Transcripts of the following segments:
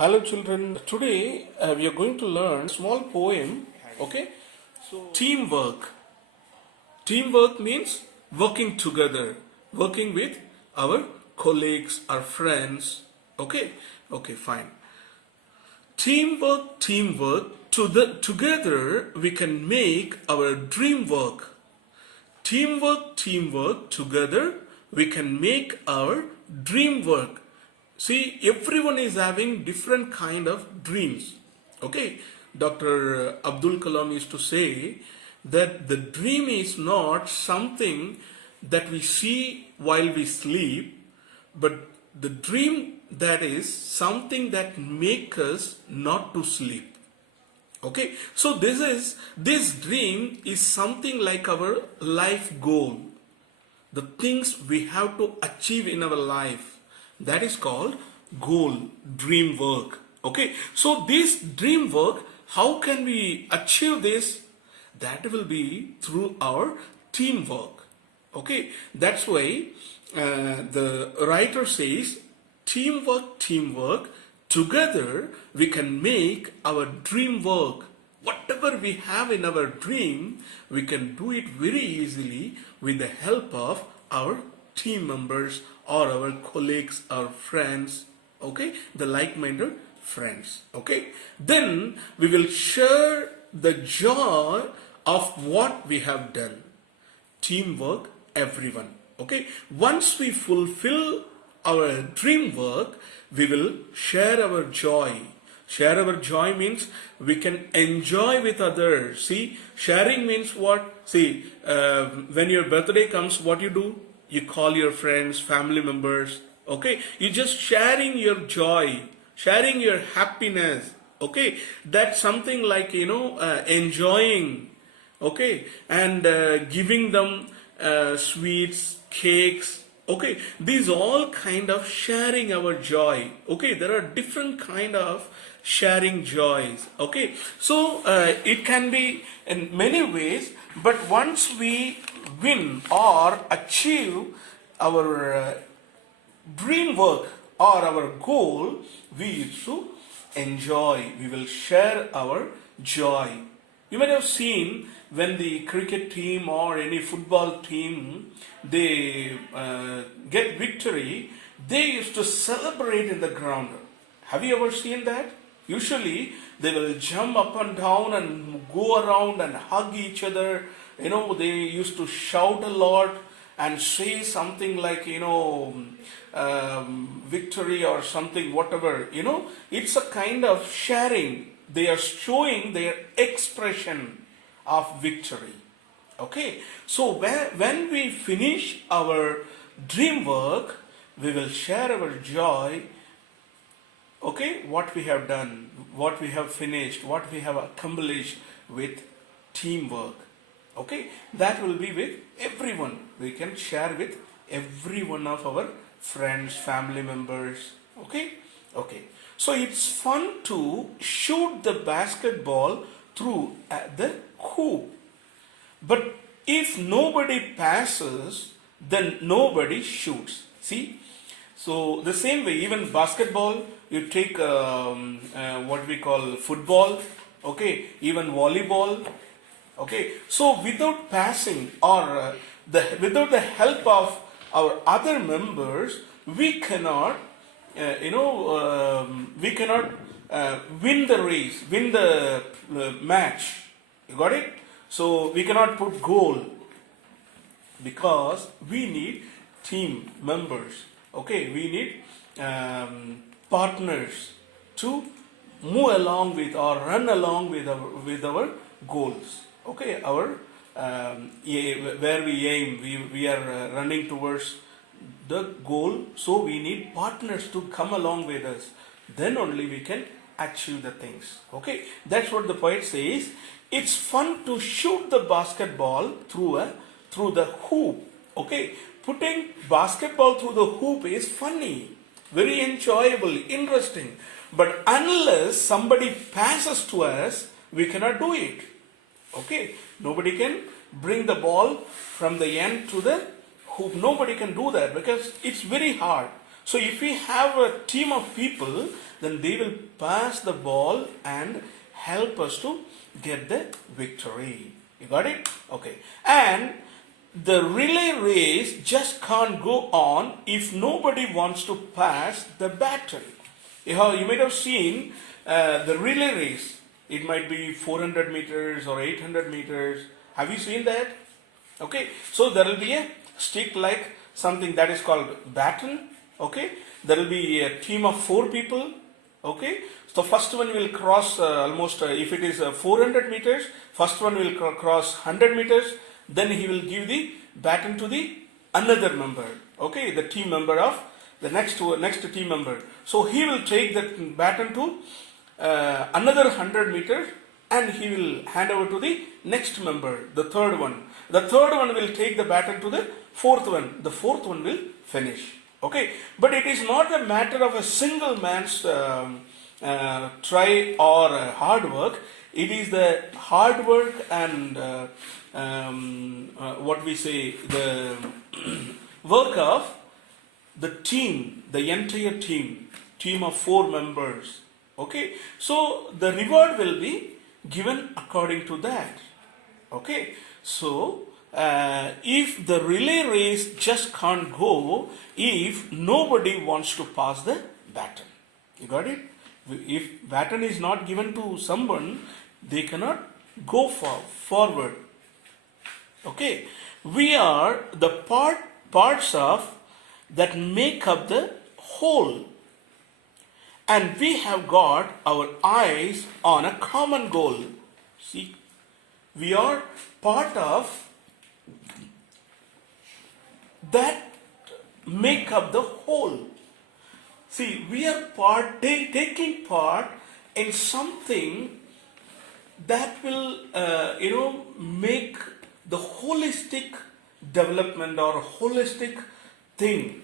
Hello children, today we are going to learn a small poem, okay? Teamwork. Teamwork means working together, working with our colleagues, our friends, okay? Okay, fine. Teamwork, together we can make our dream work. Teamwork, together we can make our dream work. See, everyone is having different kind of dreams. Okay, Dr. Abdul Kalam used to say that the dream is not something that we see while we sleep, but the dream that is something that makes us not to sleep. Okay, so this dream is something like our life goal, the things we have to achieve in our life. That is called goal, dream work. Okay, so this dream work, how can we achieve this? That will be through our teamwork. Okay, that's why the writer says teamwork, together we can make our dream work. Whatever we have in our dream, we can do it very easily with the help of our team members or our colleagues, our friends, okay, the like-minded friends. Okay, then we will share the joy of what we have done. Teamwork, everyone. Okay, once we fulfill our dream work, we will share our joy. Share our joy means we can enjoy with others. See, sharing means what? See, when your birthday comes, what you do? You call your friends, family members. Okay, you just sharing your joy, sharing your happiness. Okay, that's something like enjoying. Okay, and giving them sweets, cakes. Okay, these all kind of sharing our joy. Okay, there are different kind of sharing joys. Okay, so it can be in many ways, but once we win or achieve our dream work or our goal, we used to enjoy. We will share our joy. You might have seen when the cricket team or any football team, they get victory, they used to celebrate in the ground. Have you ever seen that? Usually they will jump up and down and go around and hug each other. They used to shout a lot and say something like victory or something, whatever. It's a kind of sharing. They are showing their expression of victory. Okay, so when we finish our dream work, we will share our joy. Okay, what we have done, what we have finished, what we have accomplished with teamwork. Okay, that will be with everyone. We can share with every one of our friends, family members. Okay, okay. So it's fun to shoot the basketball through the hoop. But if nobody passes, then nobody shoots. See? So the same way, even basketball, you take what we call football, okay, even volleyball, okay. So without passing or without the help of our other members, we cannot, we cannot win the race, win the match. You got it? So we cannot put goal because we need team members. Okay, we need partners to move along with or run along with our goals. Okay, our where we aim, we are running towards the goal. So we need partners to come along with us. Then only we can achieve the things. Okay, that's what the poet says. It's fun to shoot the basketball through the hoop. Okay, putting basketball through the hoop is funny, very enjoyable, interesting. But unless somebody passes to us, we cannot do it. Okay, nobody can bring the ball from the end to the hoop. Nobody can do that because it's very hard. So if we have a team of people, then they will pass the ball and help us to get the victory. You got it? Okay. And the relay race just can't go on if nobody wants to pass the baton. You might have seen the relay race. It might be 400 meters or 800 meters. Have you seen that? Okay. So there will be a stick like something that is called baton. Okay. There will be a team of 4 people. Okay. So first one will cross almost, if it is 400 meters, first one will cross 100 meters. Then he will give the baton to the another member. Okay. The team member of the next team member. So he will take that baton to another 100 meters and he will hand over to the next member, the third one. The third one will take the baton to the fourth one. The fourth one will finish. Okay, but it is not a matter of a single man's try or hard work. It is the hard work and what we say, the work of the team, the entire team of 4 members. Okay, so the reward will be given according to that. Okay, so if the relay race just can't go if nobody wants to pass the baton. You got it? If baton is not given to someone, they cannot go forward. Okay, we are the parts of that make up the whole, and we have got our eyes on a common goal. See, we are part of that make up the whole. See, we are taking part in something that will make the holistic development or holistic thing.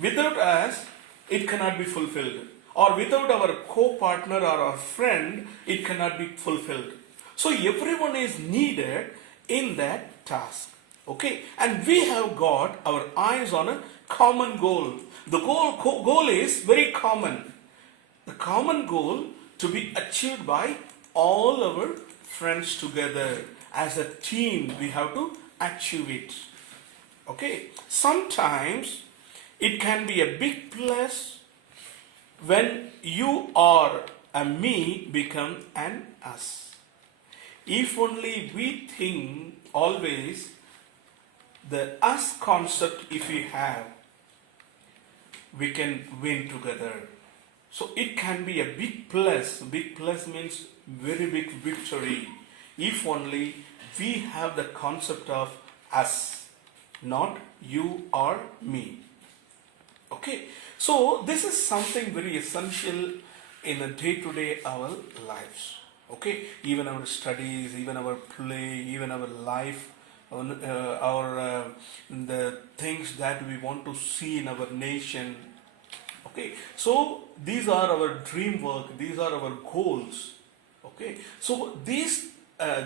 Without us, it cannot be fulfilled. Or without our co-partner or our friend, it cannot be fulfilled. So everyone is needed in that task. Okay, and we have got our eyes on a common goal. The goal is very common. The common goal to be achieved by all our friends together. As a team, we have to achieve it. Okay, sometimes it can be a big plus when you or a me become an us. If only we think always the us concept, if we have, we can win together. So it can be a big plus. Big plus means very big victory. If only we have the concept of us, not you or me. Okay, so this is something very essential in a day-to-day our lives. Okay, even our studies, even our play, even our life, the things that we want to see in our nation. Okay, so these are our dream work, these are our goals. Okay, so these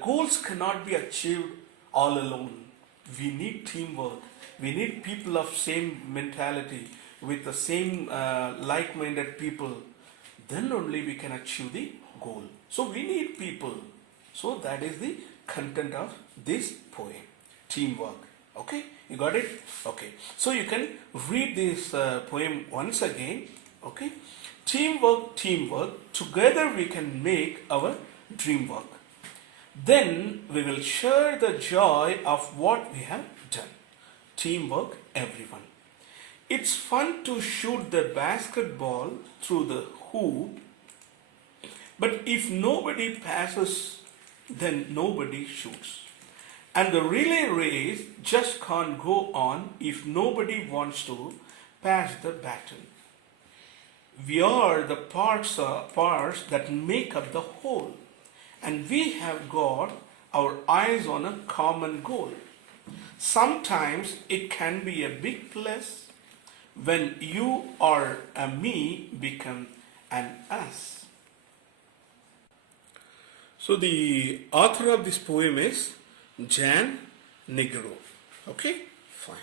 goals cannot be achieved all alone. We need teamwork. We need people of same mentality, with the same like-minded people. Then only we can achieve the goal. So we need people. So that is the content of this poem. Teamwork. Okay, you got it? Okay, so you can read this poem once again. Okay, teamwork, together we can make our dream work. Then we will share the joy of what we have done. Teamwork, everyone. It's fun to shoot the basketball through the hoop, but if nobody passes, then nobody shoots. And the relay race just can't go on if nobody wants to pass the baton. We are the parts that make up the whole, and we have got our eyes on a common goal. Sometimes it can be a big plus when you or a me become an us. So the author of this poem is Jan Negro. Okay, fine.